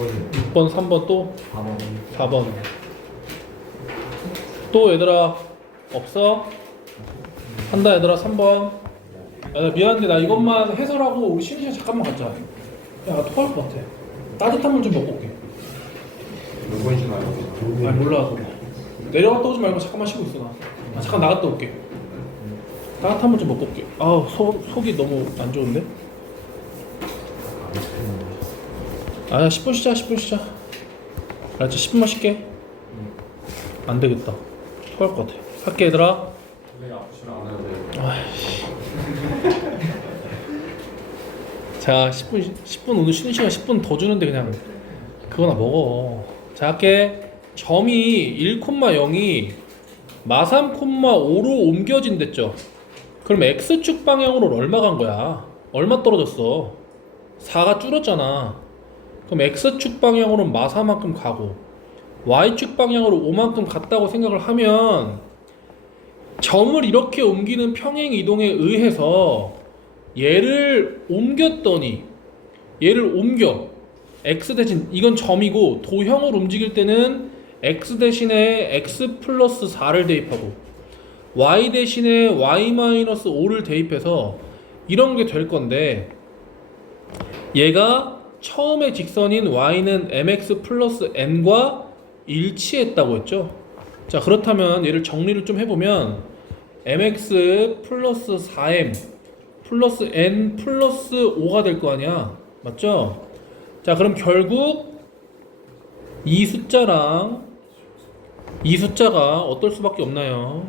3번이요. 6번, 3번 또 4번. 4번. 또 얘들아 없어? 한다 얘들아 3번. 야, 나 미안한데 나 이것만 해설하고 우리 쉬는 시간 잠깐만 갖자. 야, 나 토할 것 같아. 따뜻한 물 좀 먹고 올게. 몇 번인지 알고. 아니 몰라. 내려갔다 오지 말고 잠깐만 쉬고 있어 나. 나 잠깐 나갔다 올게. 따뜻한 물 좀 먹고 올게. 아우 속이 너무 안 좋은데? 아 10분 쉬자 10분 쉬자. 알았지? 10분만 쉴게. 안 되겠다. 토할 것 같아. 할게 얘들아. 선생님 아프시면 안 해도 돼요. 아이씨. 자 10분 오늘 쉬는 시간 10분 더 주는데 그냥 그거나 먹어. 자 할게. 점이 1,0이 마3,5로 옮겨진댔죠. 그럼 x축 방향으로 얼마 간 거야? 얼마 떨어졌어? 4가 줄었잖아. 그럼 x축 방향으로 마4만큼 가고 y축 방향으로 5만큼 갔다고 생각을 하면 점을 이렇게 옮기는 평행 이동에 의해서 얘를 옮겼더니 얘를 옮겨 x 대신 이건 점이고 도형을 움직일 때는 x 대신에 x 플러스 4를 대입하고 y 대신에 y 마이너스 5를 대입해서 이런 게 될 건데 얘가 처음에 직선인 y는 mx 플러스 n과 일치했다고 했죠. 자 그렇다면 얘를 정리를 좀 해보면 mx 플러스 4m 플러스 n 플러스 5가 될 거 아니야. 맞죠? 자 그럼 결국 이 숫자랑 이 숫자가 어떨 수밖에 없나요?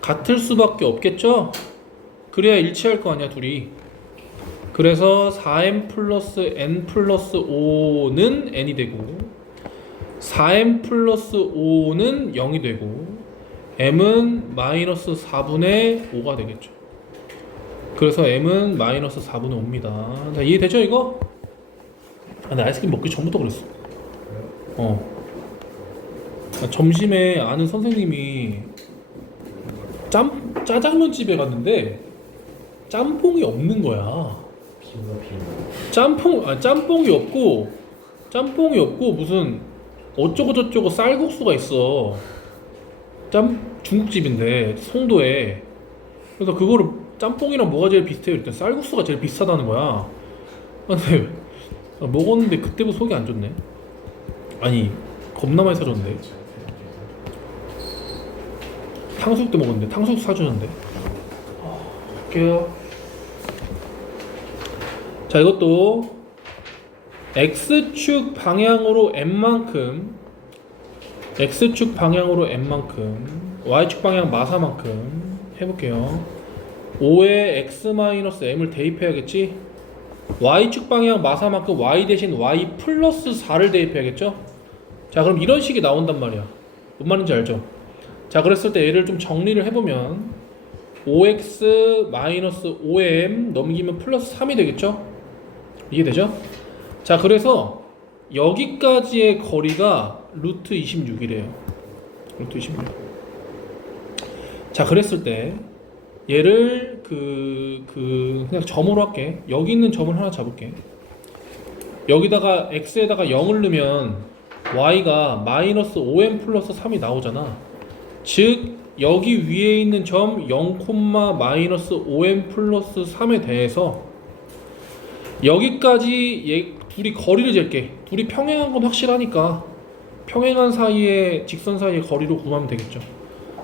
같을 수밖에 없겠죠? 그래야 일치할 거 아니야 둘이. 그래서 4m 플러스 n 플러스 5는 n이 되고 4m 플러스 5는 0이 되고 m은 마이너스 4분의 5가 되겠죠. 그래서 m은 마이너스 4분의 5입니다. 자 이해되죠 이거? 아, 나 아이스크림 먹기 전부터 그랬어. 점심에 아는 선생님이 짜장면 집에 갔는데 짬뽕이 없는 거야. 짬뽕이 없고 무슨 어쩌고 저쩌고 쌀국수가 있어. 중국집인데 송도에. 그래서 그거를 짬뽕이랑 뭐가 제일 비슷해요? 일단 쌀국수가 제일 비슷하다는 거야. 근데 먹었는데 그때부터 속이 안 좋네. 아니 겁나 많이 사줬는데. 탕수육도 먹었는데 탕수육 사주는데. 할게요. 자 이것도 x축 방향으로 n만큼 x축 방향으로 n만큼 y축 방향 마사만큼 해볼게요. 5에 x-m을 대입해야겠지. y축 방향 마사만큼 y 대신 y 플러스 4를 대입해야겠죠. 자 그럼 이런 식이 나온단 말이야. 뭔 말인지 알죠? 자 그랬을 때 얘를 좀 정리를 해보면 5x-5m 넘기면 플러스 3이 되겠죠? 이해되죠? 자 그래서 여기까지의 거리가 루트 26이래요. 루트 26. 자 그랬을 때 얘를 그냥 점으로 할게. 여기 있는 점을 하나 잡을게. 여기다가 x에다가 0을 넣으면 y가 마이너스 5m 플러스 3이 나오잖아. 즉 여기 위에 있는 점 0, 마이너스 5m 플러스 3에 대해서 여기까지 얘 둘이 거리를 잴게. 둘이 평행한 건 확실하니까 평행한 사이에 직선 사이의 거리로 구하면 되겠죠.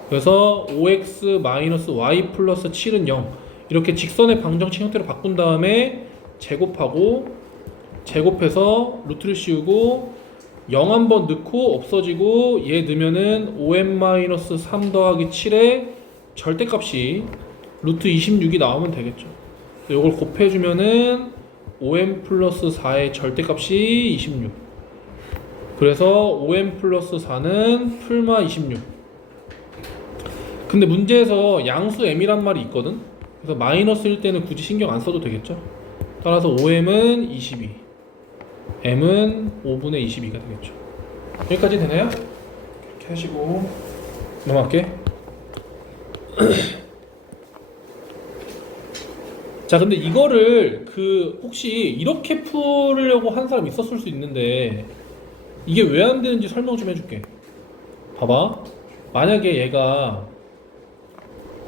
그래서 5x 마이너스 y 플러스 7은 0 이렇게 직선의 방정식 형태로 바꾼 다음에 제곱해서 루트를 씌우고 0 한번 넣고 없어지고 얘 넣으면은 5m 마이너스 3 더하기 7의 절대값이 루트 26이 나오면 되겠죠. 이걸 곱해주면은 5m 플러스 4의 절대값이 26. 그래서 5m 플러스 4는 풀마 26. 근데 문제에서 양수 m이란 말이 있거든. 그래서 마이너스일 때는 굳이 신경 안 써도 되겠죠. 따라서 5m은 22, m은 5분의 22가 되겠죠. 여기까지 되나요? 이렇게 하시고 넘어갈게. 자 근데 이거를 혹시 이렇게 풀려고 한 사람 있었을 수 있는데 이게 왜 안 되는지 설명 좀 해줄게. 봐봐. 만약에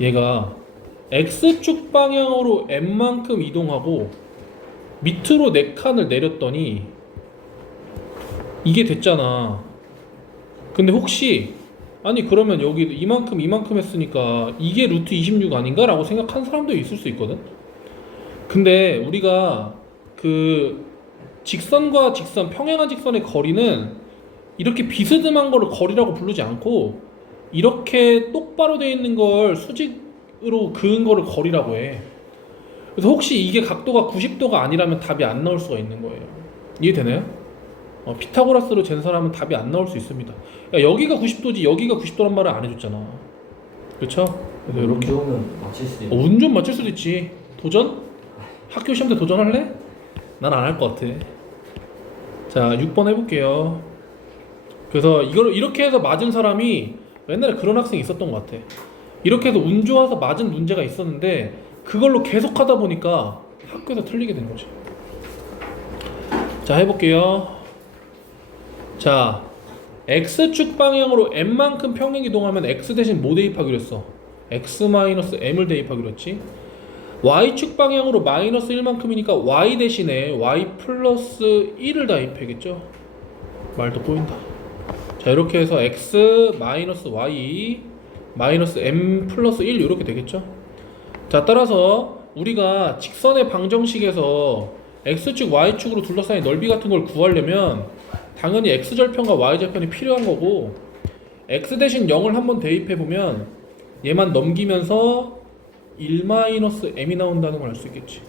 얘가 X축 방향으로 M만큼 이동하고 밑으로 4칸을 내렸더니 이게 됐잖아. 근데 혹시 아니 그러면 여기 이만큼 했으니까 이게 루트 26 아닌가? 라고 생각한 사람도 있을 수 있거든. 근데 우리가 그 직선과 직선, 평행한 직선의 거리는 이렇게 비스듬한 거를 거리라고 부르지 않고 이렇게 똑바로 되어 있는 걸 수직으로 그은 거를 거리라고 해. 그래서 혹시 이게 각도가 90도가 아니라면 답이 안 나올 수가 있는 거예요. 이해되나요? 피타고라스로 잰 사람은 답이 안 나올 수 있습니다. 야, 여기가 90도지 여기가 90도란 말을 안 해줬잖아. 그렇죠? 그래서 이렇게 운동은 맞출 수 있고. 운 좀 맞출 수도 있지. 도전? 학교 시험 때 도전할래? 난 안 할 것 같아. 자, 6번 해볼게요. 그래서 이걸 이렇게 해서 맞은 사람이 옛날에 그런 학생이 있었던 것 같아. 이렇게 해서 운 좋아서 맞은 문제가 있었는데 그걸로 계속 하다 보니까 학교에서 틀리게 된 거지. 자, 해볼게요. 자, X축 방향으로 M만큼 평행 이동하면 X 대신 뭐 대입하기로 했어? X-M을 대입하기로 했지. Y축 방향으로 마이너스 1만큼이니까 Y 대신에 Y 플러스 1을 대입하겠죠. 말도 꼬인다. 자, 이렇게 해서 X 마이너스 Y 마이너스 M 플러스 1 이렇게 되겠죠. 자, 따라서 우리가 직선의 방정식에서 X축 Y축으로 둘러싸인 넓이 같은 걸 구하려면 당연히 X절편과 Y절편이 필요한 거고, X 대신 0을 한번 대입해보면 얘만 넘기면서 1-M이 나온다는 걸 알 수 있겠지.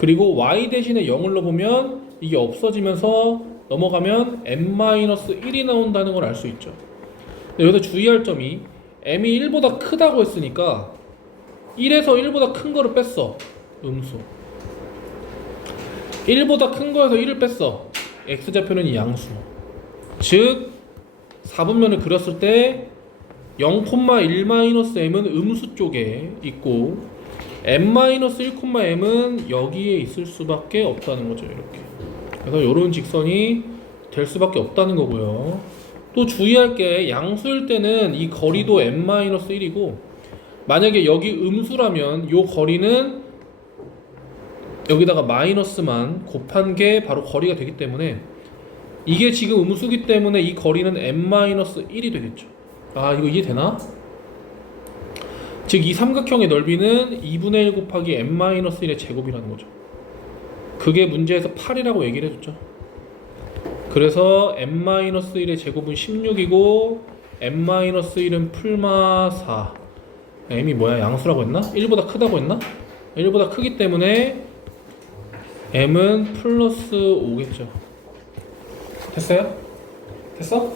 그리고 Y 대신에 0을 넣어보면 이게 없어지면서 넘어가면 M-1이 나온다는 걸 알 수 있죠. 여기서 주의할 점이 M이 1보다 크다고 했으니까 1에서 1보다 큰 거를 뺐어. 음수. 1보다 큰 거에서 1을 뺐어. X좌표는 이 양수. 즉 4분면을 그렸을 때 0,1-M은 음수 쪽에 있고 M-1,M은 여기에 있을 수밖에 없다는 거죠. 이렇게. 그래서 이런 직선이 될 수밖에 없다는 거고요. 또 주의할 게 양수일 때는 이 거리도 M-1이고 만약에 여기 음수라면 이 거리는 여기다가 마이너스만 곱한 게 바로 거리가 되기 때문에 이게 지금 음수기 때문에 이 거리는 M-1이 되겠죠. 아, 이거 이해되나? 즉 이 삼각형의 넓이는 2분의 1 곱하기 M-1의 제곱이라는 거죠. 그게 문제에서 8이라고 얘기를 해줬죠. 그래서 M-1의 제곱은 16이고 M-1은 풀마 4. M이 뭐야? 양수라고 했나? 1보다 크다고 했나? 1보다 크기 때문에 M은 플러스 5겠죠. 됐어요? 됐어?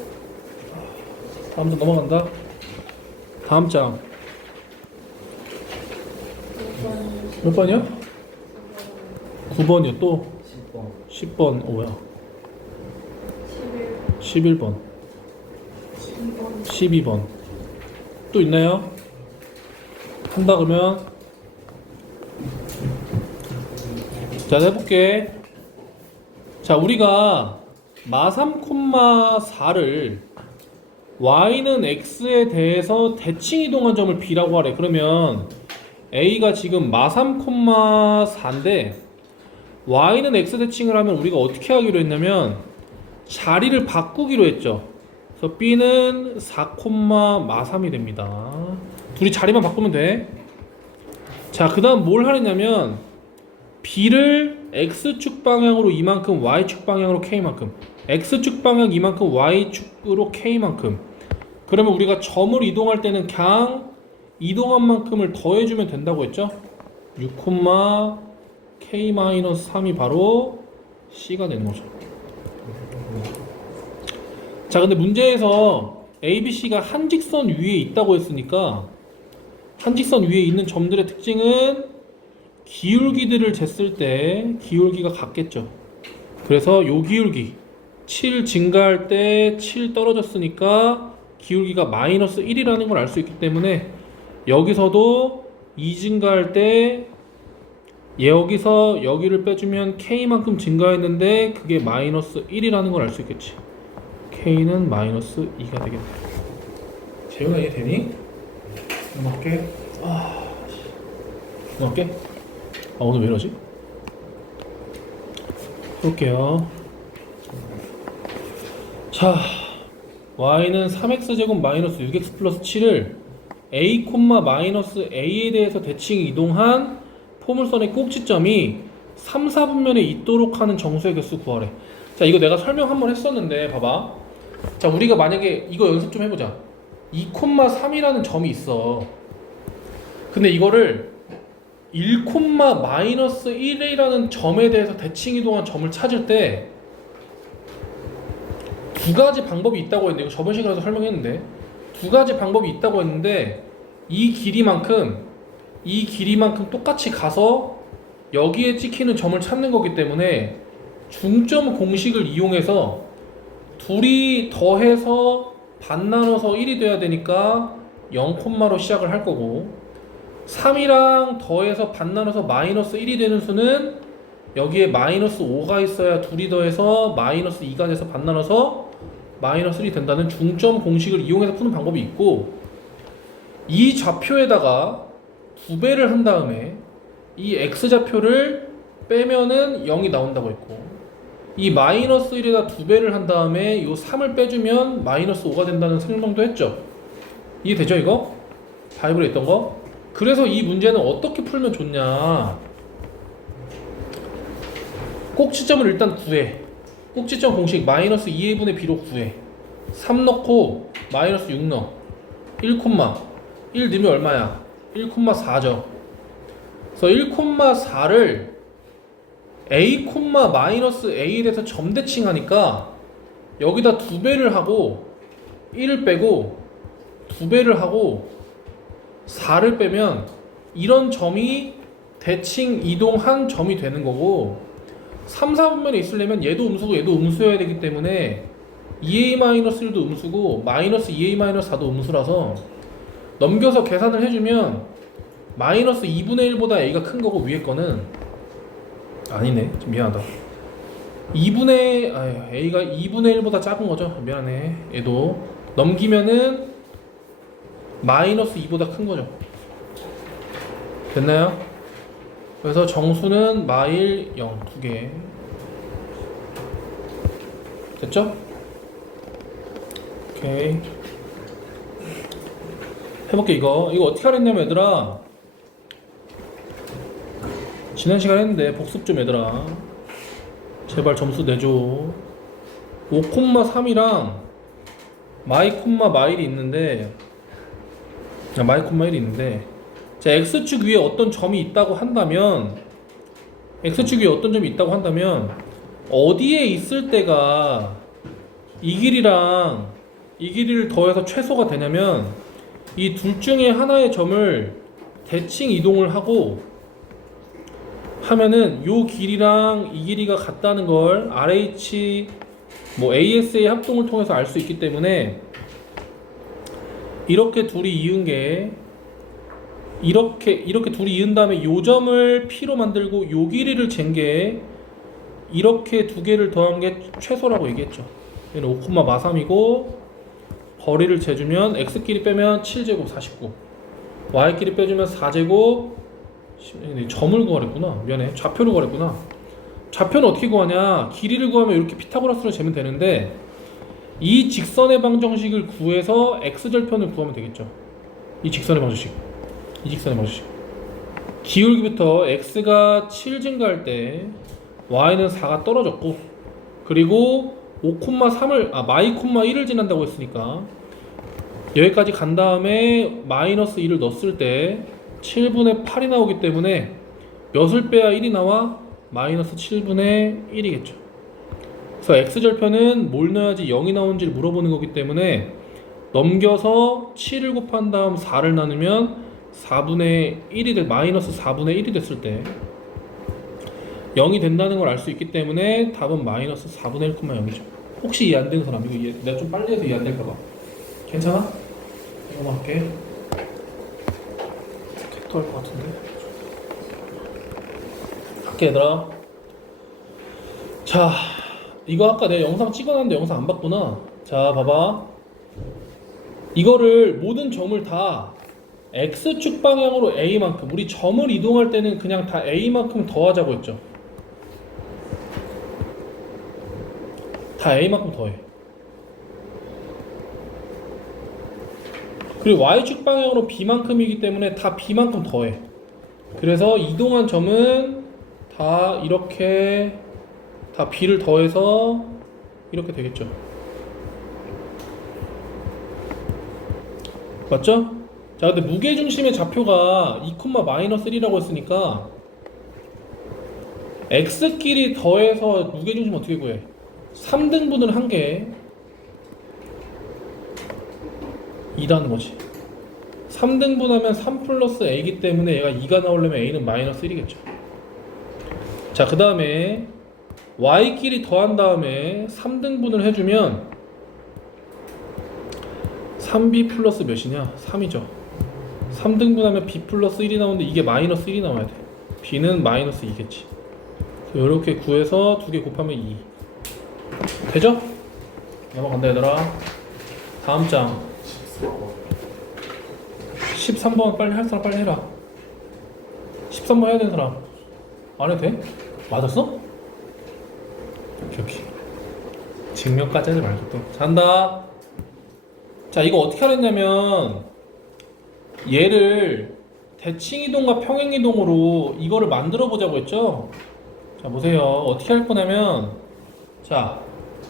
다음 장 넘어간다. 다음 장 몇 번이요? 9번이요. 또 10번. 10번. 뭐야? 11번 12번 또 있나요? 한다 그러면 자, 해볼게. 자, 우리가 마3, 4를 y는 x에 대해서 대칭 이동한 점을 b라고 하래. 그러면 a가 지금 마3, 4인데 y는 x 대칭을 하면 우리가 어떻게 하기로 했냐면 자리를 바꾸기로 했죠. 그래서 b는 4, 마3이 됩니다. 둘이 자리만 바꾸면 돼. 자, 그 다음 뭘 하느냐면 b를 x축 방향으로 이만큼, y축 방향으로 k만큼, x축 방향 이만큼, y축으로 k만큼. 그러면 우리가 점을 이동할 때는 그냥 이동한 만큼을 더해주면 된다고 했죠. 6, k-3이 바로 c가 되는 거죠. 자, 근데 문제에서 A, B, C가 한 직선 위에 있다고 했으니까 한 직선 위에 있는 점들의 특징은 기울기들을 쟀을 때 기울기가 같겠죠. 그래서 요 기울기 7 증가할 때 7 떨어졌으니까 기울기가 마이너스 1이라는 걸 알 수 있기 때문에 여기서도 2 증가할 때 여기서 여기를 빼주면 K만큼 증가했는데 그게 마이너스 1이라는 걸 알 수 있겠지. K는 마이너스 2가 되겠네. 재훈아 이해 되니? 음악게 음악게? 오늘 왜 이러지? 볼게요. 자, y는 3x제곱 마이너스 6x 플러스 7을 a, 마이너스 a에 대해서 대칭 이동한 포물선의 꼭지점이 3, 4분면에 있도록 하는 정수의 개수 구하래. 자, 이거 내가 설명 한번 했었는데 봐봐. 자, 우리가 만약에 이거 연습 좀 해보자. 2, 3이라는 점이 있어. 근데 이거를 1, 마이너스 1이라는 점에 대해서 대칭 이동한 점을 찾을 때 두 가지 방법이 있다고 했는데, 이거 저번 시간에도 설명했는데 두 가지 방법이 있다고 했는데 이 길이만큼 똑같이 가서 여기에 찍히는 점을 찾는 거기 때문에 중점 공식을 이용해서 둘이 더해서 반 나눠서 1이 돼야 되니까 0콤마로 시작을 할 거고, 3이랑 더해서 반 나눠서 마이너스 1이 되는 수는 여기에 마이너스 5가 있어야 둘이 더해서 마이너스 2가 돼서 반 나눠서 마이너스 1이 된다는 중점 공식을 이용해서 푸는 방법이 있고, 이 좌표에다가 2배를 한 다음에 이 x좌표를 빼면은 0이 나온다고 했고, 이 마이너스 1에다 2배를 한 다음에 이 3을 빼주면 마이너스 5가 된다는 설명도 했죠. 이해되죠 이거? 바이블에 있던 거? 그래서 이 문제는 어떻게 풀면 좋냐, 꼭지점을 일단 구해. 꼭지점 공식 마이너스 2의 분의 b로 구해. 3 넣고 마이너스 6 넣어. 1, 1 넣으면 얼마야? 1,4죠. 그래서 1,4를 a, 마이너스 a에 대해서 점대칭하니까 여기다 2배를 하고 1을 빼고 2배를 하고 4를 빼면 이런 점이 대칭 이동한 점이 되는 거고, 3, 4분면에 있으려면 얘도 음수고 얘도 음수여야 되기 때문에 2a-1도 음수고 마이너스 2a-4도 음수라서 넘겨서 계산을 해주면 마이너스 2분의 1보다 a가 큰 거고, 위에 거는 아니네, 좀 미안하다. a가 2분의 1보다 작은 거죠. 미안해. 얘도 넘기면은 마이너스 2보다 큰 거죠. 됐나요? 그래서 정수는 마일 0 2개. 됐죠? 오케이. 해볼게. 이거 어떻게 하랬냐면 얘들아, 지난 시간에 했는데 복습 좀 얘들아, 제발 점수 내줘. 5,3이랑 마일이 있는데, 자, x축 위에 어떤 점이 있다고 한다면, 어디에 있을 때가 이 길이를 더해서 최소가 되냐면, 이 둘 중에 하나의 점을 대칭 이동을 하고 하면은 요 길이랑 이 길이가 같다는 걸 RH AS의 합동을 통해서 알 수 있기 때문에, 이렇게 둘이 이은 게 이렇게 둘이 이은 다음에 요 점을 P로 만들고 요 길이를 잰 게 이렇게 두 개를 더한 게 최소라고 얘기했죠. 얘는 5,43이고 거리를 재주면 x끼리 빼면 7제곱 49, y끼리 빼주면 4제곱, 점을 구하랬구나. 미안해, 좌표를 구하랬구나. 좌표는 어떻게 구하냐, 길이를 구하면 이렇게 피타고라스로 재면 되는데, 이 직선의 방정식을 구해서 x절편을 구하면 되겠죠. 이 직선의 방정식. 기울기부터 x가 7 증가할 때 y는 4가 떨어졌고, 그리고 5,1을 지난다고 했으니까 여기까지 간 다음에 마이너스 2를 넣었을 때 7분의 8이 나오기 때문에 몇을 빼야 1이 나와? 마이너스 7분의 1이겠죠. 그래서 x절편은 뭘 넣어야지 0이 나오는지를 물어보는 거기 때문에 넘겨서 7을 곱한 다음 4를 나누면 4분의 1이 마이너스 4분의 1이 됐을 때 0이 된다는 걸 알 수 있기 때문에 답은 마이너스 4분의 1,0이죠. 혹시 이해 안 되는 사람, 이거 내가 좀 빨리 해서 이해 안 될까봐. 괜찮아? 이거만 할게. 캡터 할 것 같은데. 할게 얘들아. 자, 이거 아까 내가 영상 찍어놨는데 영상 안 봤구나. 자, 봐봐. 이거를 모든 점을 다 x축 방향으로 a만큼, 우리 점을 이동할 때는 그냥 다 a만큼 더하자고 했죠. 다 a만큼 더해. 그리고 y축 방향으로 b만큼이기 때문에 다 b만큼 더해. 그래서 이동한 점은 다 이렇게 다 b를 더해서 이렇게 되겠죠. 맞죠? 자, 근데 무게중심의 좌표가 2,-1이라고 했으니까 x끼리 더해서 무게중심 어떻게 구해? 3등분을 한 게 2라는 거지. 3등분하면 3 플러스 a이기 때문에 얘가 2가 나오려면 a는 마이너스 1이겠죠. 자, 그 다음에 y끼리 더한 다음에 3등분을 해주면 3b 플러스 몇이냐? 3이죠. 3등분하면 b 플러스 1이 나오는데 이게 마이너스 1이 나와야 돼. b는 마이너스 2겠지. 이렇게 구해서 두 개 곱하면 2. 되죠? 넘어간다 얘들아. 다음 장 13번 빨리 할 사람 빨리 해라. 13번 해야 되는 사람 안 해도 돼? 맞았어? 오케이. 증명까지 하지 말고 또 잔다. 자, 이거 어떻게 하랬냐면 얘를 대칭이동과 평행이동으로 이거를 만들어 보자고 했죠. 자, 보세요. 어떻게 할 거냐면, 자,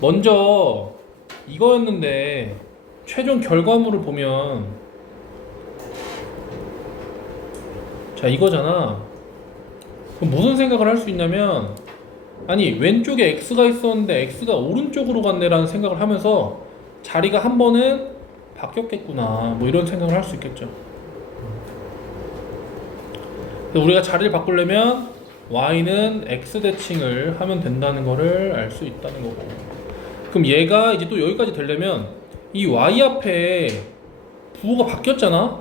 먼저 이거였는데 최종 결과물을 보면, 자, 이거잖아. 그럼 무슨 생각을 할 수 있냐면, 아니 왼쪽에 x가 있었는데 x가 오른쪽으로 갔네라는 생각을 하면서 자리가 한 번은 바뀌었겠구나, 뭐 이런 생각을 할 수 있겠죠. 우리가 자리를 바꾸려면 y는 x 대칭을 하면 된다는 거를 알 수 있다는 거고, 그럼 얘가 이제 또 여기까지 되려면 이 y 앞에 부호가 바뀌었잖아.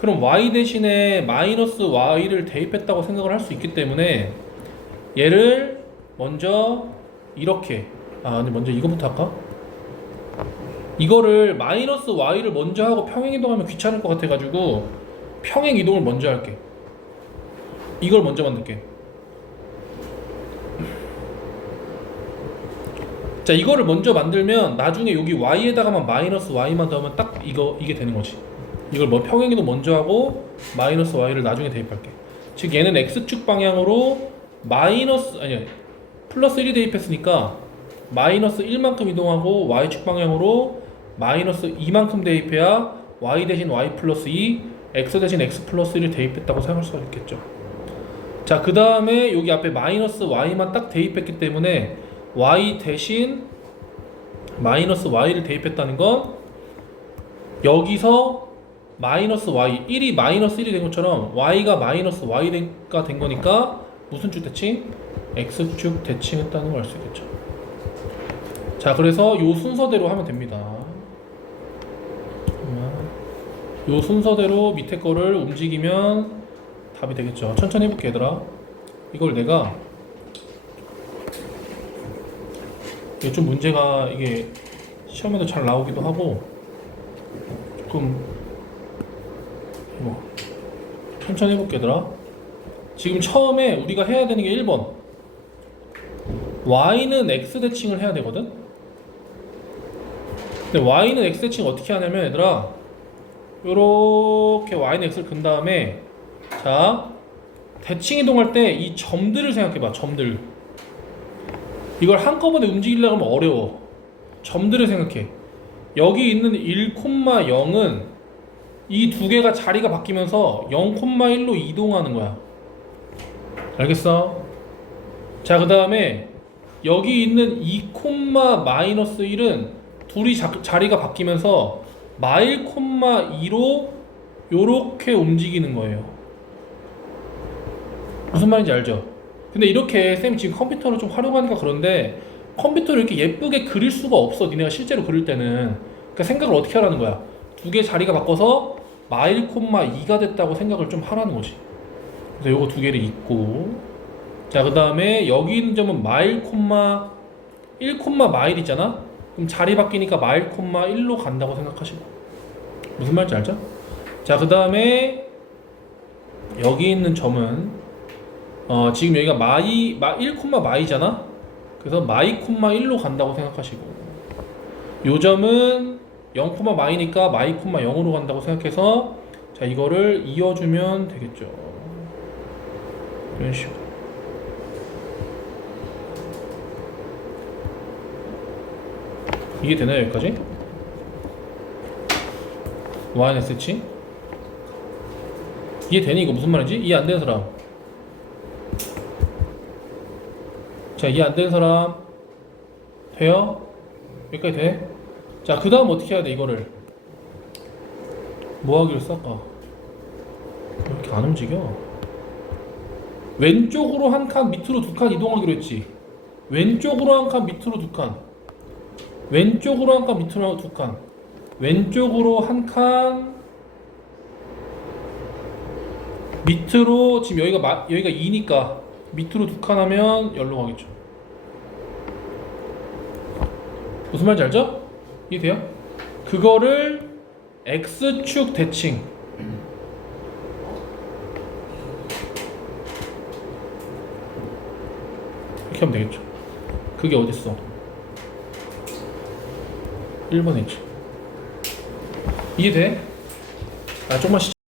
그럼 y 대신에 마이너스 y를 대입했다고 생각을 할 수 있기 때문에 얘를 먼저 이렇게, 근데 먼저 이거부터 할까? 이거를 마이너스 y를 먼저 하고 평행이동하면 귀찮을 것 같아가지고 평행이동을 먼저 할게. 이걸 먼저 만들게. 자, 이거를 먼저 만들면 나중에 여기 y에다가만 마이너스 y만 더하면 딱 이게 되는 거지. 이걸 뭐 평행이동 먼저 하고 마이너스 y를 나중에 대입할게. 즉 얘는 x축 방향으로 플러스 1이 대입했으니까 마이너스 1만큼 이동하고 y축 방향으로 마이너스 2만큼 대입해야 y 대신 y 플러스 2, x 대신 x 플러스 1을 대입했다고 생각할 수가 있겠죠. 자, 그 다음에 여기 앞에 마이너스 y만 딱 대입했기 때문에 y 대신 마이너스 y를 대입했다는 건 여기서 마이너스 y, 1이 마이너스 1이 된 것처럼 y가 마이너스 y가 된 거니까 무슨 축 대칭? x축 대칭했다는 걸 알 수 있겠죠. 자, 그래서 요 순서대로 하면 됩니다. 요 순서대로 밑에 거를 움직이면 답이 되겠죠. 천천히 해볼게 얘들아. 이걸 내가 이게 좀 문제가 이게 시험에도 잘 나오기도 하고 조금 천천히 해볼게 얘들아. 지금 처음에 우리가 해야 되는 게 1번 y는 x 대칭을 해야 되거든. 근데 y는 x 대칭 어떻게 하냐면 얘들아, 요렇게 y는 x를 근 다음에, 자, 대칭 이동할 때 이 점들을 생각해봐. 점들. 이걸 한꺼번에 움직이려고 하면 어려워. 점들을 생각해. 여기 있는 1,0은 이 두 개가 자리가 바뀌면서 0,1로 이동하는 거야. 알겠어? 자, 그 다음에 여기 있는 2,-1은 둘이 자리가 바뀌면서 마일,2로 요렇게 움직이는 거예요. 무슨 말인지 알죠? 근데 이렇게 쌤이 지금 컴퓨터를 좀 활용하니까 그런데 컴퓨터를 이렇게 예쁘게 그릴 수가 없어. 니네가 실제로 그릴 때는. 그러니까 생각을 어떻게 하라는 거야? 두 개 자리가 바꿔서 마일,2가 됐다고 생각을 좀 하라는 거지. 그래서 요거 두 개를 잊고, 자, 그 다음에 여기 있는 점은 마일, 1, 마일이잖아? 그럼 자리 바뀌니까 마일 콤마 1로 간다고 생각하시고. 무슨 말인지 알죠? 자, 그 다음에 여기 있는 점은 지금 여기가 마이 1 콤마 마이잖아. 그래서 마이 콤마 1로 간다고 생각하시고, 요 점은 0 콤마 마이니까 마이 콤마 0으로 간다고 생각해서 자, 이거를 이어주면 되겠죠. 이런 식으로. 이게 되나요, 여기까지? YNSH? 이해되니? 이거 무슨 말인지? 이해 안 되는 사람? 자, 이해 안 되는 사람? 돼요? 여기까지 돼? 자, 그 다음 어떻게 해야 돼, 이거를? 뭐 하기로 쓸까? 왜 이렇게 안 움직여? 왼쪽으로 한 칸, 밑으로 두 칸 이동하기로 했지. 왼쪽으로 한 칸, 밑으로 두 칸. 왼쪽으로 한 칸, 밑으로 두 칸. 왼쪽으로 한 칸, 밑으로, 지금 여기가 2니까 밑으로 두 칸 하면 열로 가겠죠. 무슨 말인지 알죠? 이해돼요? 그거를 X축 대칭, 이렇게 하면 되겠죠. 그게 어딨어? 1번 했지. 이해돼? 아, 조금만 쉬자.